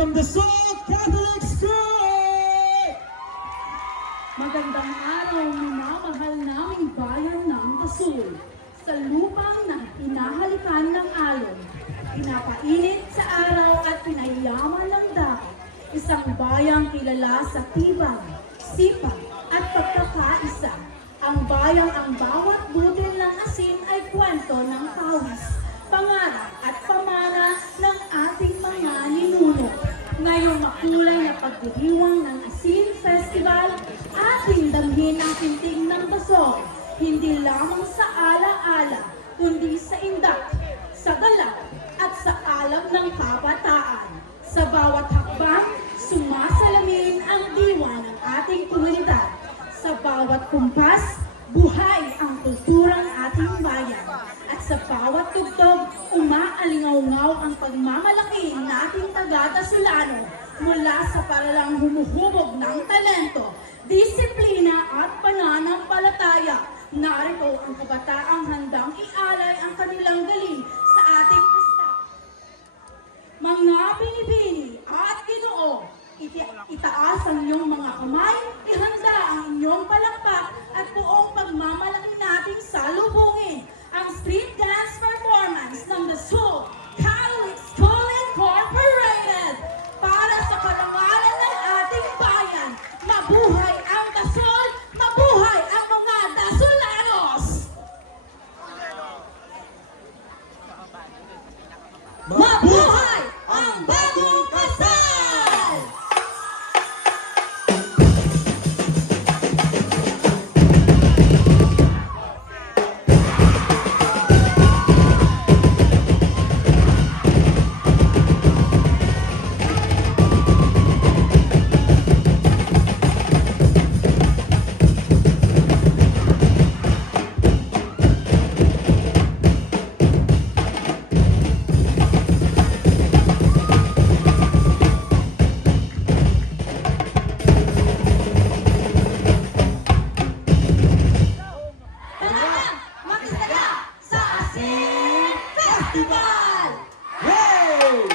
From the Soul Catholic School! Magandang araw, minamahal naming bayan ng Tasul. Sa lupang na hinahalikan ng alon, pinapainit sa araw at pinayaman ng dagat, isang bayang kilala sa tibay, sipag at pagkakaisa. Ang bayang ang bawat butil ng asin ay kwento ng pawis, pangarap at pamana ng ating mga ninuno. Ngayong makulay na pagdiriwang ng Asin Festival, ating damhin ang pintig ng Basong, hindi lamang sa ala-ala, kundi sa indak, sa galak, at sa alam ng kabataan. Sa bawat hakbang, sumasalamin ang diwa ng ating komunidad. Sa bawat kumpas, buhay ang kulturang ating bayan. At sa bawat tugtog, umaalingaw-ngaw ang pagmamalaki nating taga-Tasulano mula sa paralang humuhubog ng talento, disiplina at pananampalataya. Narito ang kabataang handang ialay ang kanilang galing sa ating pista. Mga binibini at Ginoo, itaas ang inyong mga kamay, ihanda ang inyong palakpak at buong pagmamalaki nating salubungin ang street dance performance ng The Soul Catholic School Incorporated para sa karangalan ng ating bayan. Mabuhay ang Dasol! Mabuhay ang mga Dasolanos! Mabuhay ang bagong kasal! Festival! Hey!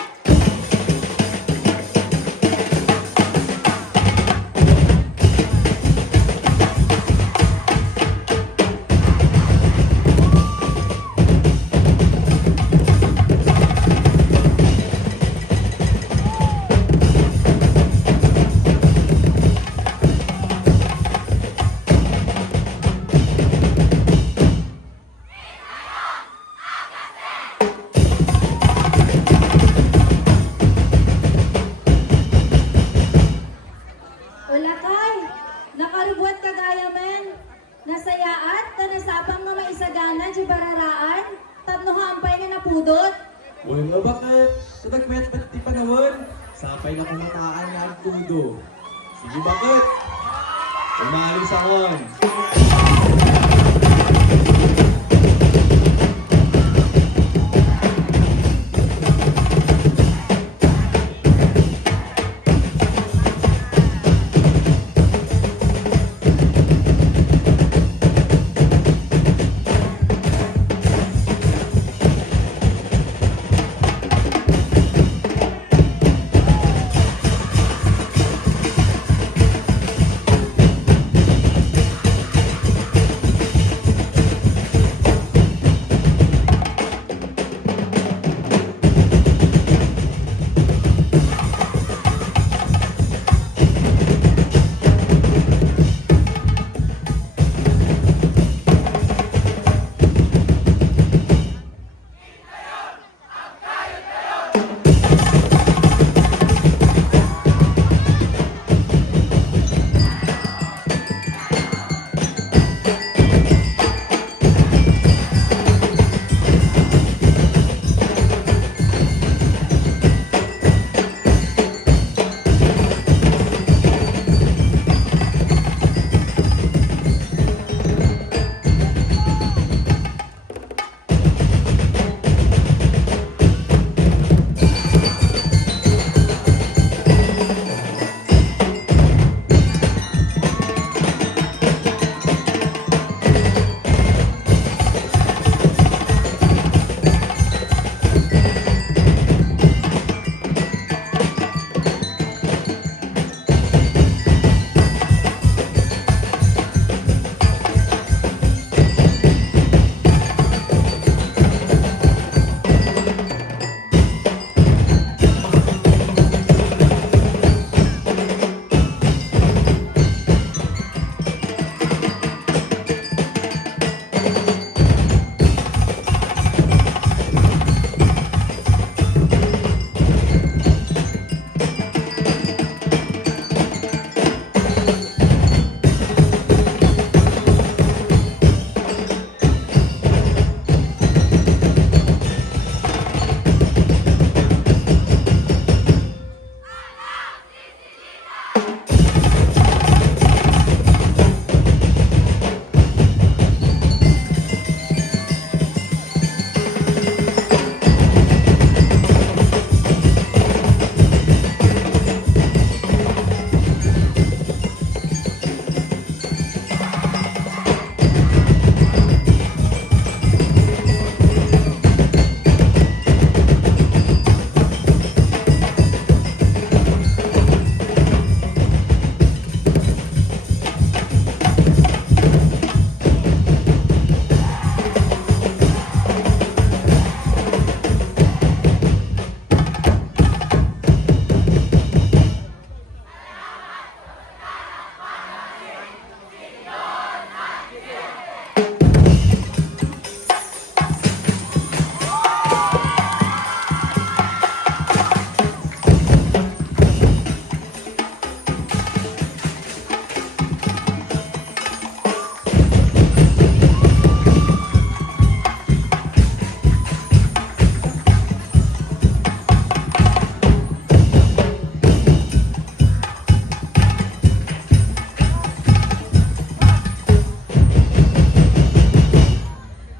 Ulakay, nakaribuat kagaya men, nasayaat, kanasapang nga maisagana, di bararaan, tapno hampay nga napudot. Uy, nga bakit? Katagmet ba't di panahon? Sapay na kumataan nga ang tudo. Sige bakit? Umalis akon.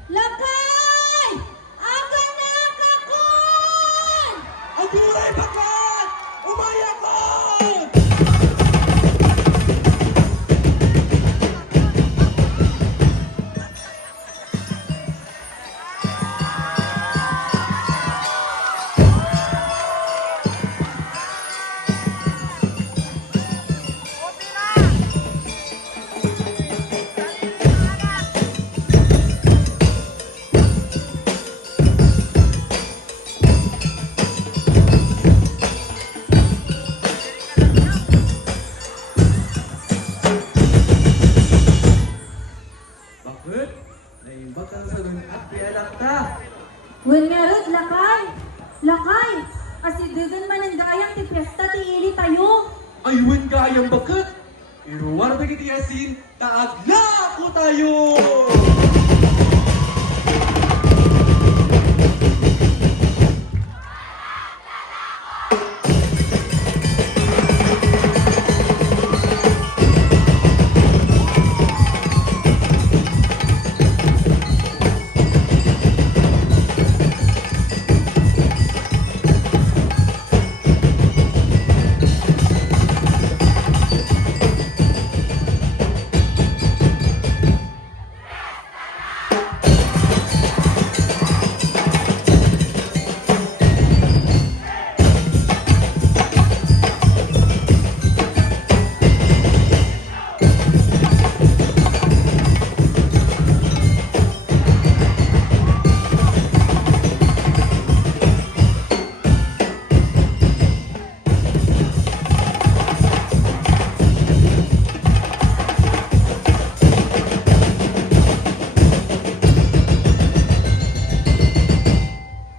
Lakay! Aga na kakon! Aguray bakit? Umayakot! Bakit? Naimbak ka sa dun at pialak ka. Wen nga rin, lakay! Lakay! Asidigan man ang gayang ti pesta ti ili tayo! Ayun kayang bakit? Iruwar na kiti asin, taagla ko tayo!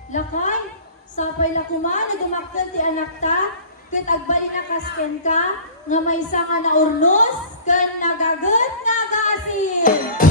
Lakay! Sapay lakuman, dumaktan ti anak ta, ket agbali na kasken ka, nga may nga na urnos, ken nagaget nga gasin!